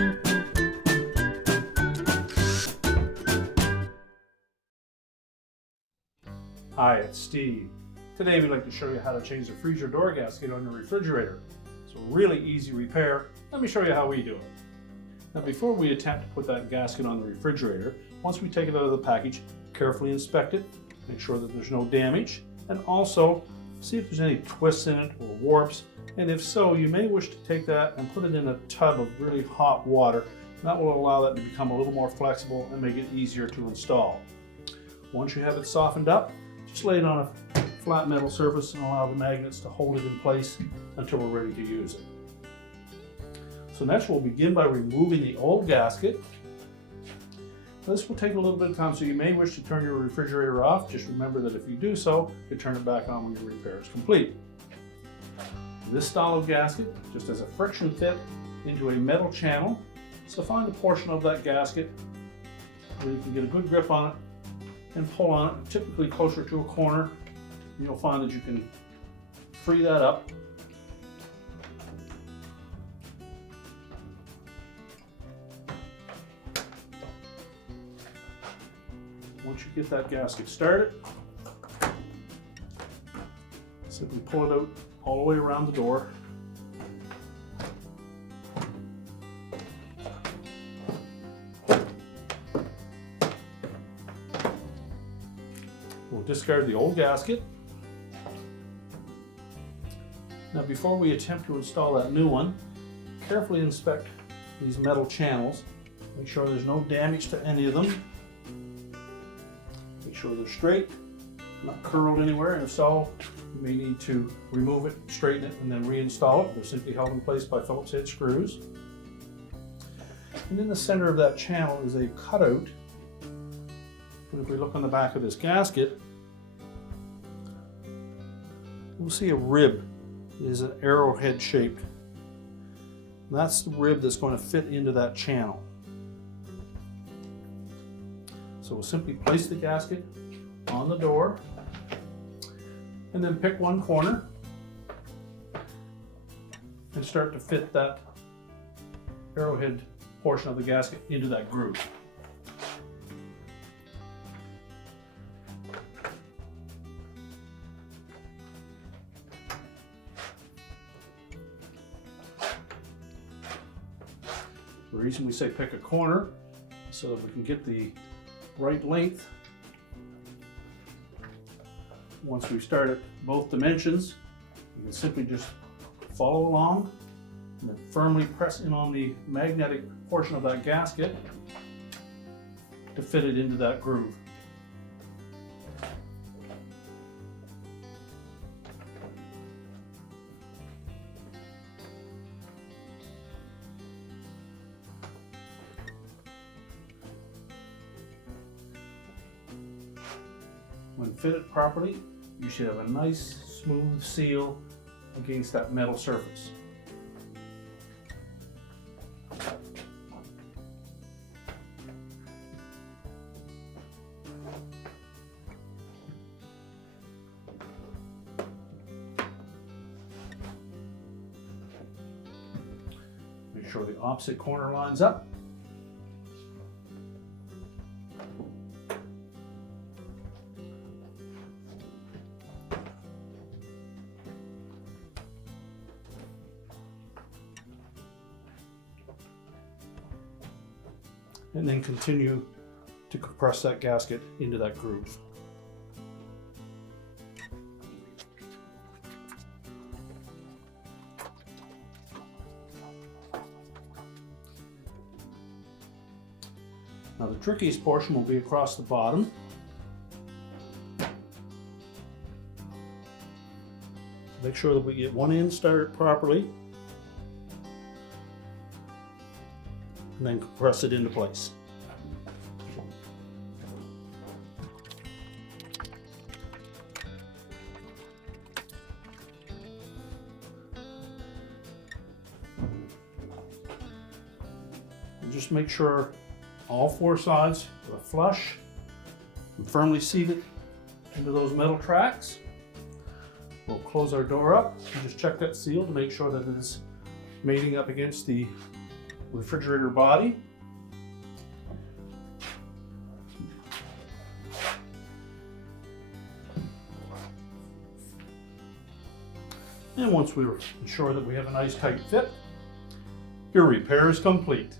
Hi, it's Steve. Today we'd like to show you how to change the freezer door gasket on your refrigerator. It's a really easy repair. Let me show you how we do it. Now before we attempt to put that gasket on the refrigerator, once we take it out of the package, carefully inspect it, make sure that there's no damage, and also see if there's any twists in it or warps. And if so, you may wish to take that and put it in a tub of really hot water. That will allow that to become a little more flexible and make it easier to install. Once you have it softened up, just lay it on a flat metal surface and allow the magnets to hold it in place until we're ready to use it. So next we'll begin by removing the old gasket. This will take a little bit of time, so you may wish to turn your refrigerator off. Just remember that if you do so, you turn it back on when your repair is complete. This style of gasket just has a friction fit into a metal channel. So find a portion of that gasket where you can get a good grip on it and pull on it, typically closer to a corner. And you'll find that you can free that up. Once you get that gasket started, simply pull it out all the way around the door. We'll discard the old gasket. Now before we attempt to install that new one, carefully inspect these metal channels. Make sure there's no damage to any of them. Make sure they're straight, not curled anywhere, and if so, you may need to remove it, straighten it, and then reinstall it. They're simply held in place by Phillips head screws. And in the center of that channel is a cutout. And if we look on the back of this gasket, we'll see a rib. It is an arrowhead shaped. And that's the rib that's going to fit into that channel. So we'll simply place the gasket on the door and then pick one corner and start to fit that arrowhead portion of the gasket into that groove. The reason we say pick a corner is so that we can get the right length. Once we've started both dimensions, you can simply just follow along and then firmly press in on the magnetic portion of that gasket to fit it into that groove. When fitted properly, you should have a nice smooth seal against that metal surface. Make sure the opposite corner lines up. And then continue to compress that gasket into that groove. Now the trickiest portion will be across the bottom. Make sure that we get one end started properly and then press it into place. And just make sure all four sides are flush and firmly seated into those metal tracks. We'll close our door up and just check that seal to make sure that it is mating up against the refrigerator body. And once we're sure that we have a nice tight fit, your repair is complete.